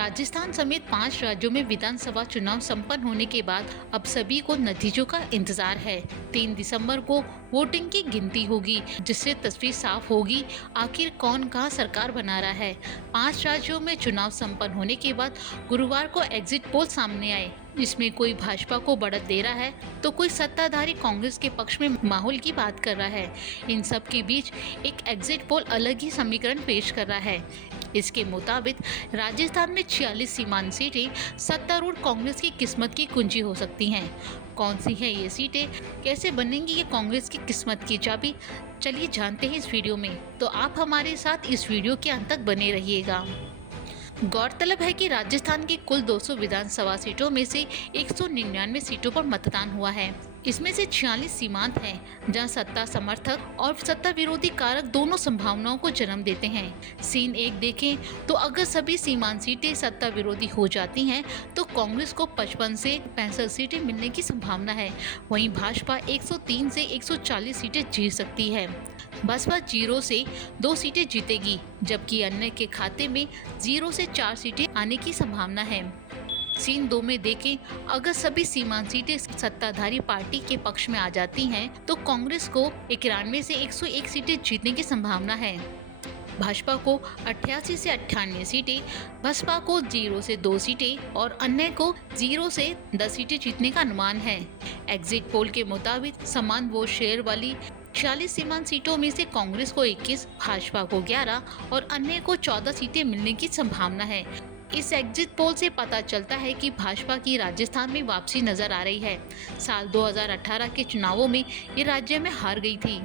राजस्थान समेत 5 राज्यों में विधानसभा चुनाव संपन्न होने के बाद अब सभी को नतीजों का इंतजार है। 3 दिसंबर को वोटिंग की गिनती होगी, जिससे तस्वीर साफ होगी आखिर कौन कहां सरकार बना रहा है। 5 राज्यों में चुनाव संपन्न होने के बाद गुरुवार को एग्जिट पोल सामने आए। इसमें कोई भाजपा को बढ़त दे रहा है तो कोई सत्ताधारी कांग्रेस के पक्ष में माहौल की बात कर रहा है। इन सब के बीच एक एग्जिट पोल अलग ही समीकरण पेश कर रहा है। इसके मुताबिक राजस्थान में 46 सीमांत सीटें सत्तारूढ़ कांग्रेस की किस्मत की कुंजी हो सकती हैं। कौन सी हैं ये सीटें, कैसे बनेंगी ये कांग्रेस की किस्मत की चाबी, चलिए जानते हैं इस वीडियो में। तो आप हमारे साथ इस वीडियो के अंत तक बने रहिएगा। गौरतलब है कि राजस्थान की कुल 200 विधानसभा सीटों में से 199 सीटों पर मतदान हुआ है। इसमें से 46 सीमांत हैं, जहां सत्ता समर्थक और सत्ता विरोधी कारक दोनों संभावनाओं को जन्म देते हैं। सीन 1 देखें तो अगर सभी सीमांत सीटें सत्ता विरोधी हो जाती हैं तो कांग्रेस को 55 से 65 सीटें मिलने की संभावना है। वहीं भाजपा 103 से 140 सीटें जीत सकती है। बसपा 0 से 2 सीटें जीतेगी, जबकि अन्य के खाते में 0 से 4 सीटें आने की संभावना है। सीन 2 में देखें, अगर सभी सीमांत सीटें सत्ताधारी पार्टी के पक्ष में आ जाती हैं तो कांग्रेस को 91 से 101 सीटें जीतने की संभावना है। भाजपा को 88 से 98 सीटें, बसपा को 0 से 2 सीटें और अन्य को 0 से 10 सीटें जीतने का अनुमान है। एग्जिट पोल के मुताबिक समान वोट शेयर वाली 46 सीमांत सीटों में से कांग्रेस को 21, भाजपा को 11 और अन्य को 14 सीटें मिलने की संभावना है। इस एग्जिट पोल से पता चलता है कि भाजपा की राजस्थान में वापसी नजर आ रही है। साल 2018 के चुनावों में ये राज्य में हार गई थी।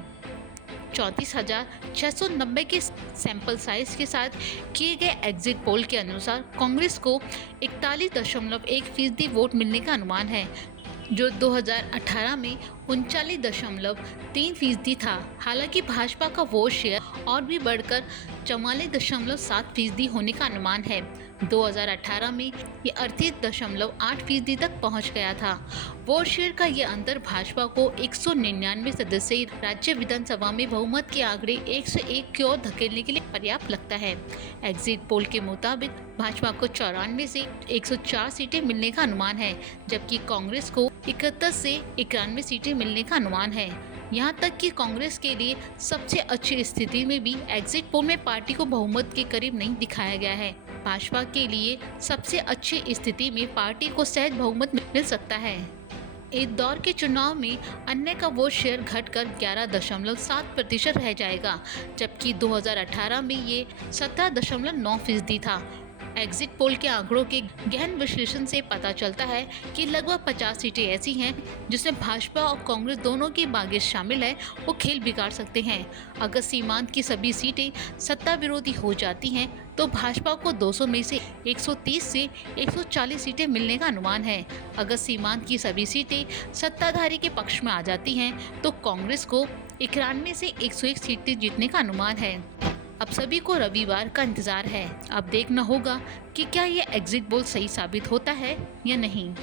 34,690 के सैंपल साइज के साथ किए गए एग्जिट पोल के अनुसार कांग्रेस को 41.1% वोट मिलने का अनुमान है, जो 2018 में 39.3% था। हालांकि भाजपा का वोट शेयर और भी बढ़कर 44.7% होने का अनुमान है। 2018 में ये 38.8% तक पहुंच गया था। वोट शेयर का ये अंतर भाजपा को 199 सदस्यीय राज्य विधानसभा में बहुमत के आंकड़े 101 की ओर धकेलने के लिए पर्याप्त लगता है। एग्जिट पोल के मुताबिक भाजपा को 94 से 104 सीटें मिलने का अनुमान है, जबकि कांग्रेस को 71 से 91 सीटें मिलने का अनुमान है। यहाँ तक कि कांग्रेस के लिए सबसे अच्छी स्थिति में भी एग्जिट पोल में पार्टी को बहुमत के करीब नहीं दिखाया गया है। भाजपा के लिए सबसे अच्छी स्थिति में पार्टी को सहज बहुमत मिल सकता है। इस दौर के चुनाव में अन्य का वोट शेयर घटकर 11.7% रह जाएगा, जबकि 2018 में ये 17.9% था। एग्जिट पोल के आंकड़ों के गहन विश्लेषण से पता चलता है कि लगभग 50 सीटें ऐसी हैं जिसमें भाजपा और कांग्रेस दोनों की बागें शामिल है, वो खेल बिगाड़ सकते हैं। अगर सीमांत की सभी सीटें सत्ता विरोधी हो जाती हैं तो भाजपा को 200 में से 130 से 140 सीटें मिलने का अनुमान है। अगर सीमांत की सभी सीटें सत्ताधारी के पक्ष में आ जाती हैं तो कांग्रेस को 91 से 101 सीटें जीतने का अनुमान है। अब सभी को रविवार का इंतजार है। अब देखना होगा कि क्या ये एग्जिट पोल सही साबित होता है या नहीं।